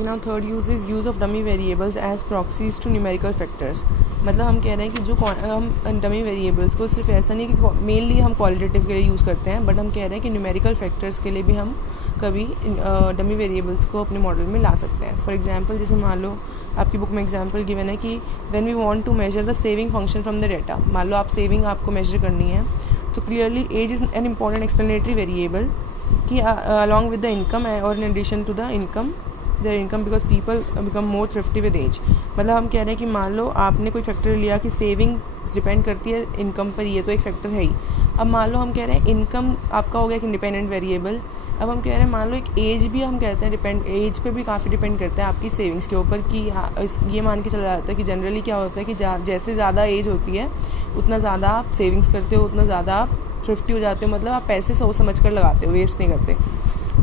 Now third use is use of dummy variables as proxies to numerical factors. मतलब हम कह रहे हैं कि जो हम डमी वेरिएबल्स को सिर्फ ऐसा नहीं कि मेनली हम क्वालिटेटिव के लिए यूज़ करते हैं, बट हम कह रहे हैं कि न्यूमेरिकल फैक्टर्स के लिए भी हम कभी डमी वेरिएबल्स को अपने मॉडल में ला सकते हैं। फॉर एग्जांपल जैसे मान लो आपकी बुक में एग्जांपल गिवन है कि when we want to measure the saving function from the data. मान लो आप सेविंग आपको मेजर करनी है, तो clearly age is an important explanatory variable कि अलॉन्ग विद द इनकम और in addition to the income their income because people become more thrifty with age. मतलब हम कह रहे हैं कि मान लो आपने कोई फैक्टर लिया कि सेविंग डिपेंड करती है इनकम पर, ये तो एक फैक्टर है ही। अब मान लो हम कह रहे हैं इनकम आपका हो गया एक इंडिपेंडेंट वेरिएबल। अब हम कह रहे हैं मान लो एक एज भी हम कहते हैं डिपेंड, एज पे भी काफ़ी डिपेंड करता है आपकी सेविंग्स के ऊपर कि ये मान के चला जाता है कि जनरली क्या होता है कि जैसे ज़्यादा एज होती है उतना ज़्यादा आप सेविंग्स करते हो, उतना ज़्यादा आप थ्रिफ्टी हो जाते हो। मतलब आप पैसे सोच समझ कर लगाते हो, वेस्ट नहीं करते।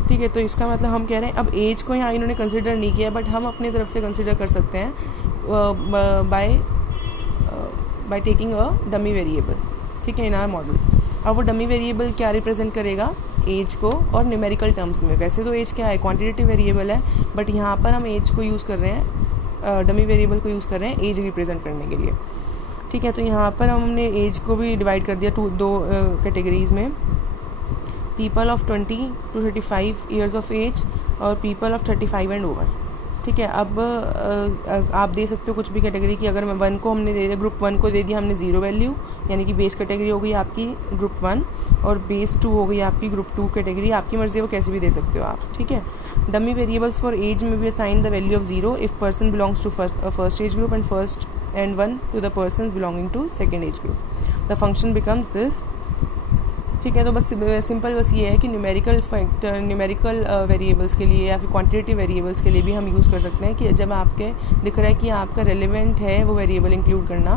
ठीक है, तो इसका मतलब हम कह रहे हैं अब एज को यहाँ इन्होंने कंसिडर नहीं किया, बट हम अपनी तरफ से कंसिडर कर सकते हैं by taking a dummy variable. ठीक है, इन आवर मॉडल। अब वो डमी वेरिएबल क्या रिप्रेजेंट करेगा, एज को, और न्यूमेरिकल टर्म्स में। वैसे तो एज क्या है, क्वांटिटेटिव वेरिएबल है, बट यहाँ पर हम एज को यूज़ कर रहे हैं, डमी वेरिएबल को यूज़ कर रहे हैं एज रिप्रेजेंट करने के लिए। ठीक है, तो यहाँ पर हमने एज को भी डिवाइड कर दिया दो कैटेगरीज में, people of 20 to 35 years of age और पीपल ऑफ 35 एंड ओवर। ठीक है, अब आप दे सकते हो कुछ भी कैटेगरी की। अगर मैं 1 को हमने दे दिया, ग्रुप 1 को दे दिया हमने 0 वैल्यू, यानी कि बेस कैटेगरी हो गई आपकी ग्रुप 1, और बेस 2 हो गई आपकी ग्रुप 2 कैटेगरी। आपकी मर्जी है, वो कैसे भी दे सकते हो आप। ठीक है, डमी वेरिएबल्स फॉर एज में भी assign the value of 0 if person belongs to first age group and 1 to the person belonging to second age group. The function becomes this. ठीक है, तो बस सिंपल बस ये है कि न्यूमेरिकल वेरिएबल्स के लिए या फिर क्वांटिटेटिव वेरिएबल्स के लिए भी हम यूज़ कर सकते हैं कि जब आपके दिख रहा है कि आपका रेलेवेंट है वो वेरिएबल इंक्लूड करना,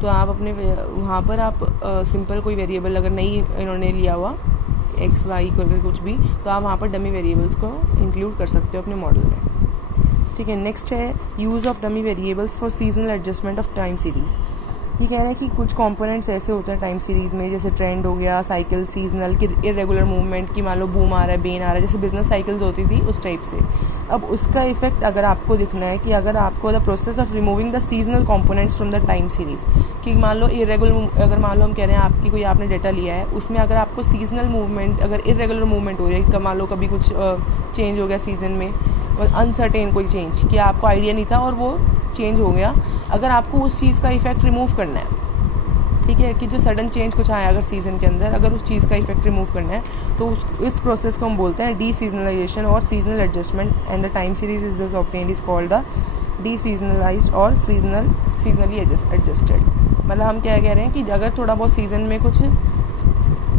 तो आप अपने वहाँ पर आप सिंपल कोई वेरिएबल अगर नहीं इन्होंने लिया हुआ एक्स वाई कुछ भी, तो आप वहाँ पर डमी वेरिएबल्स को इंक्लूड कर सकते हो अपने मॉडल में। ठीक है, नेक्स्ट है use of dummy variables for seasonal adjustment of time series. ये कह रहे हैं कि कुछ कंपोनेंट्स ऐसे होते हैं टाइम सीरीज़ में, जैसे ट्रेंड हो गया, साइकिल, सीजनल की इरेगुलर मूवमेंट की, मान लो बूम आ रहा है, बेन आ रहा है, जैसे बिजनेस साइकिल्स होती थी उस टाइप से। अब उसका इफेक्ट अगर आपको दिखना है कि अगर आपको the process of removing the seasonal components from the time series, कि मान लो इरेगुलर, अगर मान लो हम कह रहे हैं आपकी कोई आपने डेटा लिया है, उसमें अगर आपको सीजनल मूवमेंट, अगर इरेगुलर मूवमेंट हो रही है, मान लो कभी कुछ चेंज हो गया सीजन में, अनसर्टेन कोई चेंज कि आपको आइडिया नहीं था और वो चेंज हो गया, अगर आपको उस चीज़ का इफेक्ट रिमूव करना है, ठीक है, कि जो सडन चेंज कुछ आया अगर सीज़न के अंदर, अगर उस चीज़ का इफेक्ट रिमूव करना है, तो इस प्रोसेस को हम बोलते हैं डी सीजनलाइजेशन और seasonal adjustment, and the time series is this obtained is called the deseasonalized और सीजनली एडजस्टेड। मतलब हम क्या कह रहे हैं कि अगर थोड़ा बहुत सीज़न में कुछ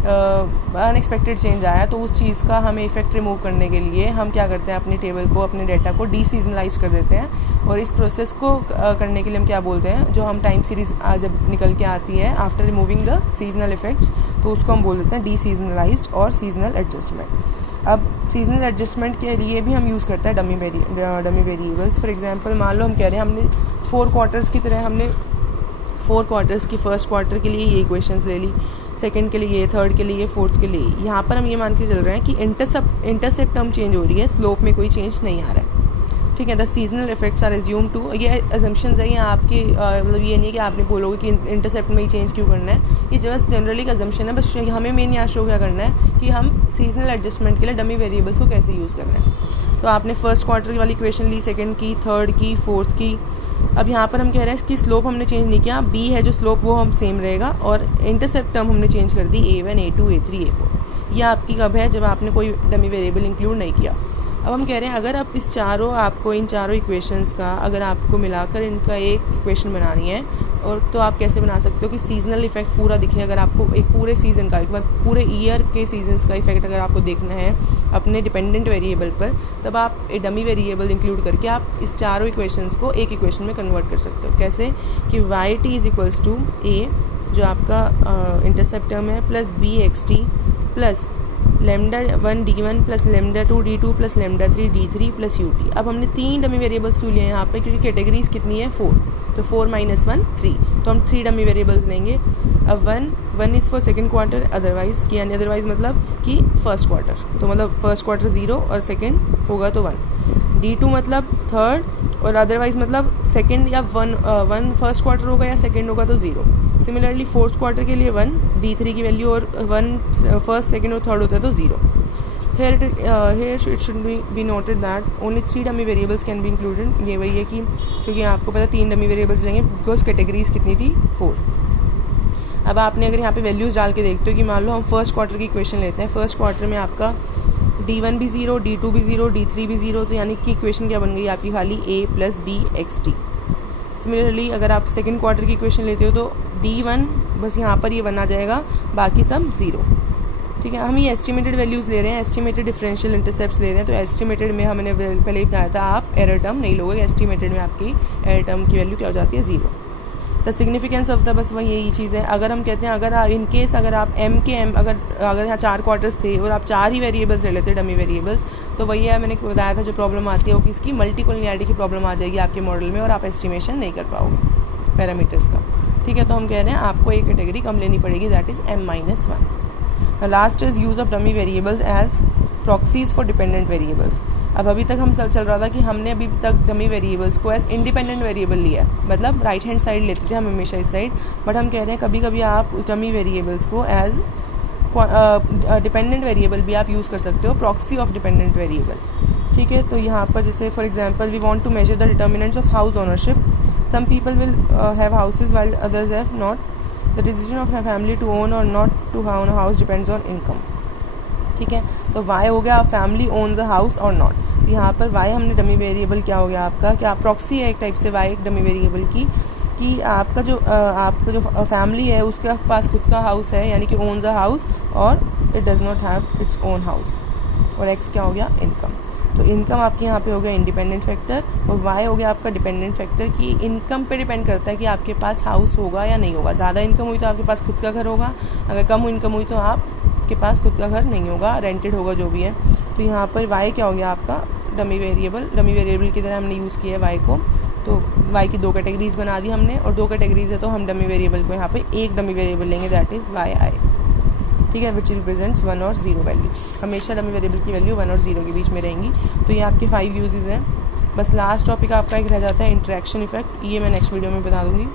अनएक्सपेक्टेड चेंज आया, तो उस चीज़ का हमें इफेक्ट रिमूव करने के लिए हम क्या करते हैं, अपने टेबल को, अपने डेटा को डी सीजनलाइज कर देते हैं। और इस प्रोसेस को करने के लिए हम क्या बोलते हैं, जो हम टाइम सीरीज जब निकल के आती है after removing the seasonal effects, तो उसको हम बोल देते हैं डी सीजनलाइज्ड और सीजनल एडजस्टमेंट। अब सीजनल एडजस्टमेंट के लिए भी हम यूज़ करते हैं डमी वेरिएबल्स। फॉर एग्जांपल मान लो हम कह रहे हैं हमने 4 क्वार्टर्स की तरह, हमने 4 क्वार्टर्स की फर्स्ट क्वार्टर के लिए ये इक्वेशंस ले ली, सेकंड के लिए ये, थर्ड के लिए, फोर्थ के लिए। यहाँ पर हम ये मान के चल रहे हैं कि इंटरसेप्ट टर्म चेंज हो रही है, स्लोप में कोई चेंज नहीं आ रहा है। ठीक है, the seasonal effects are assume to, ये अजम्पशंस है यहाँ आपकी, मतलब ये नहीं है कि आपने बोलोगे कि इंटरसेप्ट में ही चेंज क्यों करना है, ये जस्ट जनरली का अजम्पशन है। बस हमें मेन यहाँ शो क्या करना है कि हम सीजनल एडजस्टमेंट के लिए डमी वेरिएबल्स को कैसे यूज़ करना है। तो आपने फर्स्ट क्वार्टर वाली इक्वेशन ली, सेकंड की, थर्ड की, फोर्थ की। अब यहाँ पर हम कह रहे हैं कि स्लोप हमने चेंज नहीं किया, बी है जो स्लोप वो हम सेम रहेगा, और इंटरसेप्ट टर्म हमने चेंज कर दी A1, A2, A3, A4। ये आपकी कब है, जब आपने कोई डमी वेरिएबल इंक्लूड नहीं किया। अब हम कह रहे हैं अगर आप इन चारों इक्वेशंस का अगर आपको मिलाकर इनका एक इक्वेशन बनानी है, और तो आप कैसे बना सकते हो कि सीजनल इफेक्ट पूरा दिखे। अगर आपको एक पूरे सीज़न का, एक बार पूरे ईयर के सीजन्स का इफेक्ट अगर आपको देखना है अपने डिपेंडेंट वेरिएबल पर, तब आप एक डमी वेरिएबल इंक्लूड करके आप इस चारों इक्वेशंस को एक इक्वेशन में कन्वर्ट कर सकते हो। कैसे कि Y T is equals to A, जो आपका इंटरसेप्ट टर्म है, plus B X T plus lambda 1 D1 plus lambda 2 D2 plus lambda 3 D3 plus UT। अब हमने 3 डमी वेरिएबल्स क्यों लिए हैं यहाँ पे, क्योंकि कैटेगरीज कितनी है 4, तो 4 - 1 3, तो हम 3 डमी वेरिएबल्स लेंगे। अब 1 is for second quarter, otherwise की, यानी अदरवाइज मतलब कि फर्स्ट क्वार्टर, तो मतलब फर्स्ट क्वार्टर 0 और सेकेंड होगा तो 1। D2 मतलब थर्ड और अदरवाइज मतलब सेकेंड या वन फर्स्ट क्वार्टर होगा या सेकेंड होगा तो 0। सिमिलरली फोर्थ क्वार्टर के लिए 1, D3 की वैल्यू और 1 फर्स्ट सेकेंड और थर्ड होता है तो 0। Here it should be noted that only 3 dummy variables can be included। ये वही है कि क्योंकि आपको पता 3 डमी वेरिएबल्स रहेंगे बिकॉज कैटेगरीज कितनी थी 4। अब आपने अगर यहाँ पे वैल्यूज़ डाल के देखते हो कि मान लो हम फर्स्ट क्वार्टर की इक्वेशन लेते हैं, फर्स्ट क्वार्टर में आपका D1 भी 0, D2 भी 0, D3 भी 0, तो यानी कि इक्वेशन क्या बन गई आपकी खाली A + B x t। Similarly अगर आप सेकेंड क्वार्टर की इक्वेशन लेते हो तो D1 बस यहाँ पर ये बना जाएगा, बाकी सब 0। ठीक है, हम ये एस्टिमेटेड वैल्यूज़ ले रहे हैं, एस्टिमेटेड डिफरेंशियल इंटरसेप्ट्स ले रहे हैं, तो एस्टिमेटेड में हमने पहले ही बताया था आप एरर टर्म नहीं लोगे, एस्टिमेटेड में आपकी एरर टर्म की वैल्यू क्या हो जाती है 0। The significance of the bus वही यही चीज़ है। अगर हम कहते हैं अगर इन केस अगर आप m अगर यहाँ 4 क्वार्टर्स थे और आप 4 ही वेरिएबल्स ले लेते डमी वेरिएबल्स, तो वही है मैंने बताया था जो प्रॉब्लम आती है वो कि इसकी मल्टीकोलिनियरिटी की प्रॉब्लम आ जाएगी आपके मॉडल में और आप एस्टिमेशन नहीं कर पाओगे पैरामीटर्स का। ठीक है, तो हम कह रहे हैं आपको एक कैटेगरी कम लेनी पड़ेगी, that is m-1। The last is use of dummy variables as proxies for dependent variables. अब अभी तक हम चल रहा था कि हमने अभी तक डमी वेरिएबल्स को एज इंडिपेंडेंट वेरिएबल लिया, मतलब राइट हैंड साइड लेते थे हम हमेशा इस साइड, बट हम कह रहे हैं कभी कभी आप डमी वेरिएबल्स को एज डिपेंडेंट वेरिएबल भी आप यूज़ कर सकते हो, प्रॉक्सी ऑफ डिपेंडेंट वेरिएबल। ठीक है, तो यहाँ पर जैसे for example we want to measure the determinants of house ownership. Some people will have houses while others have not. The decision of a family to own और not to own a house depends on income. ठीक है, तो Y हो गया family owns a house और not. तो यहाँ पर वाई हमने डमी वेरिएबल क्या हो गया आपका, क्या प्रॉक्सी है एक टाइप से वाई एक डमी वेरिएबल की, कि आपका जो फैमिली है उसके पास खुद का हाउस है, यानी कि ओन्स अ हाउस और it does not have its own house. और एक्स क्या हो गया इनकम। तो इनकम आपके यहाँ पे हो गया इंडिपेंडेंट फैक्टर और वाई हो गया आपका डिपेंडेंट फैक्टर, कि इनकम पे डिपेंड करता है कि आपके पास हाउस होगा या नहीं होगा। ज़्यादा इनकम हुई तो आपके पास खुद का घर होगा, अगर कम इनकम हुई तो आपके पास खुद का घर नहीं होगा, रेंटेड होगा जो भी है। तो यहाँ पर वाई क्या हो गया आपका डमी वेरिएबल की तरह हमने यूज़ किया है वाई को। तो वाई की 2 कैटेगरीज बना दी हमने और 2 कैटेगरीज है तो हम डमी वेरिएबल को यहाँ पे एक डमी वेरिएबल लेंगे, दैट इज़ वाई आई। ठीक है, विच रिप्रेजेंट्स 1 और 0 वैल्यू। हमेशा डमी वेरिएबल की वैल्यू 1 और 0 के बीच में रहेंगी। तो ये आपके 5 यूजेस हैं। बस लास्ट टॉपिक आपका एक रह जाता है इंटरेक्शन इफेक्ट, ये मैं नेक्स्ट वीडियो में बता दूँगी।